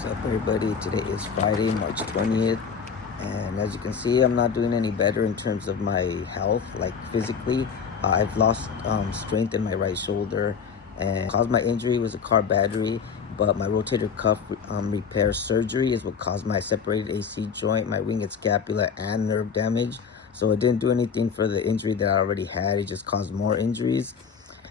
What's up, everybody? Today is Friday, March 20th, and as you can see, I'm not doing any better in terms of my health, like physically. I've lost strength in my right shoulder, and caused my injury was a car battery, but my rotator cuff repair surgery is what caused my separated AC joint, my winged scapula, and nerve damage. So it didn't do anything for the injury that I already had. It just caused more injuries.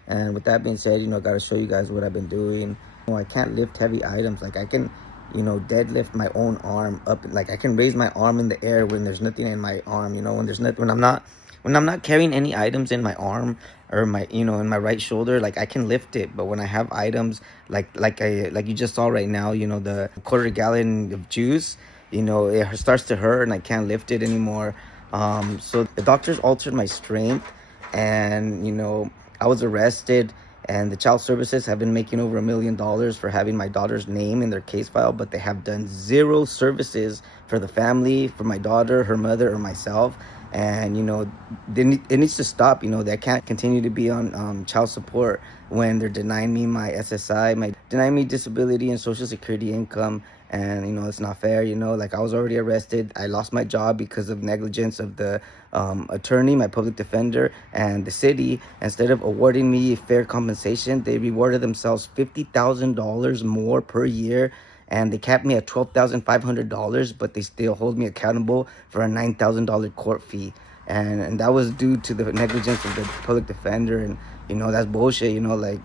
And with that being said, I got to show you guys what I've been doing. I can't lift heavy items. Like I can, deadlift my own arm up. Like I can raise my arm in the air when there's nothing in my arm. When there's nothing, when I'm not carrying any items in my arm or my, in my right shoulder, like I can lift it. But when I have items like you just saw right now, the quarter gallon of juice, it starts to hurt and I can't lift it anymore. So the doctors altered my strength, and I was arrested, and the child services have been making over $1 million for having my daughter's name in their case file, but they have done zero services for the family, for my daughter, her mother, or myself. And it needs to stop. They can't continue to be on child support when they're denying me my SSI, denying me disability and social security income. And it's not fair. Like I was already arrested. I lost my job because of negligence of the attorney, my public defender, and the city. Instead of awarding me fair compensation, they rewarded themselves $50,000 more per year, and they capped me at $12,500, but they still hold me accountable for a $9,000 court fee. And that was due to the negligence of the public defender. And that's bullshit. There's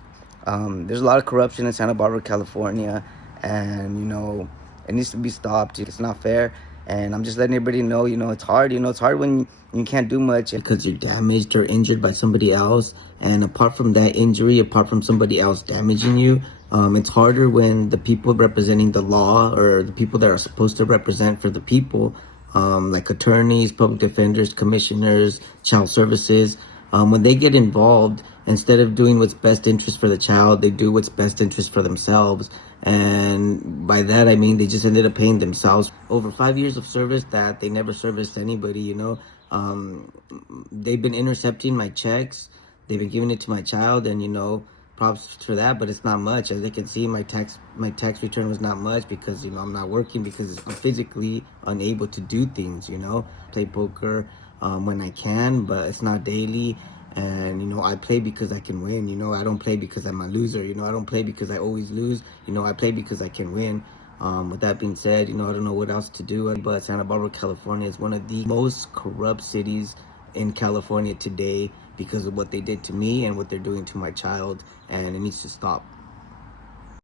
a lot of corruption in Santa Barbara, California, and it needs to be stopped. It's not fair. And I'm just letting everybody know, it's hard. It's hard when you can't do much because you're damaged or injured by somebody else. And apart from that injury, apart from somebody else damaging you, it's harder when the people representing the law, or the people that are supposed to represent for the people, like attorneys, public defenders, commissioners, child services, when they get involved, instead of doing what's best interest for the child, they do what's best interest for themselves. And by that, I mean they just ended up paying themselves over 5 years of service that they never serviced anybody. They've been intercepting my checks. They've been giving it to my child, and props for that, but it's not much. As they can see, my tax return was not much because I'm not working, because I'm physically unable to do things. Play poker when I can, but it's not daily. And I play because I can win. I don't play because I'm a loser. I don't play because I always lose. I play because I can win. With that being said, I don't know what else to do, but Santa Barbara, California is one of the most corrupt cities in California today because of what they did to me and what they're doing to my child, and it needs to stop.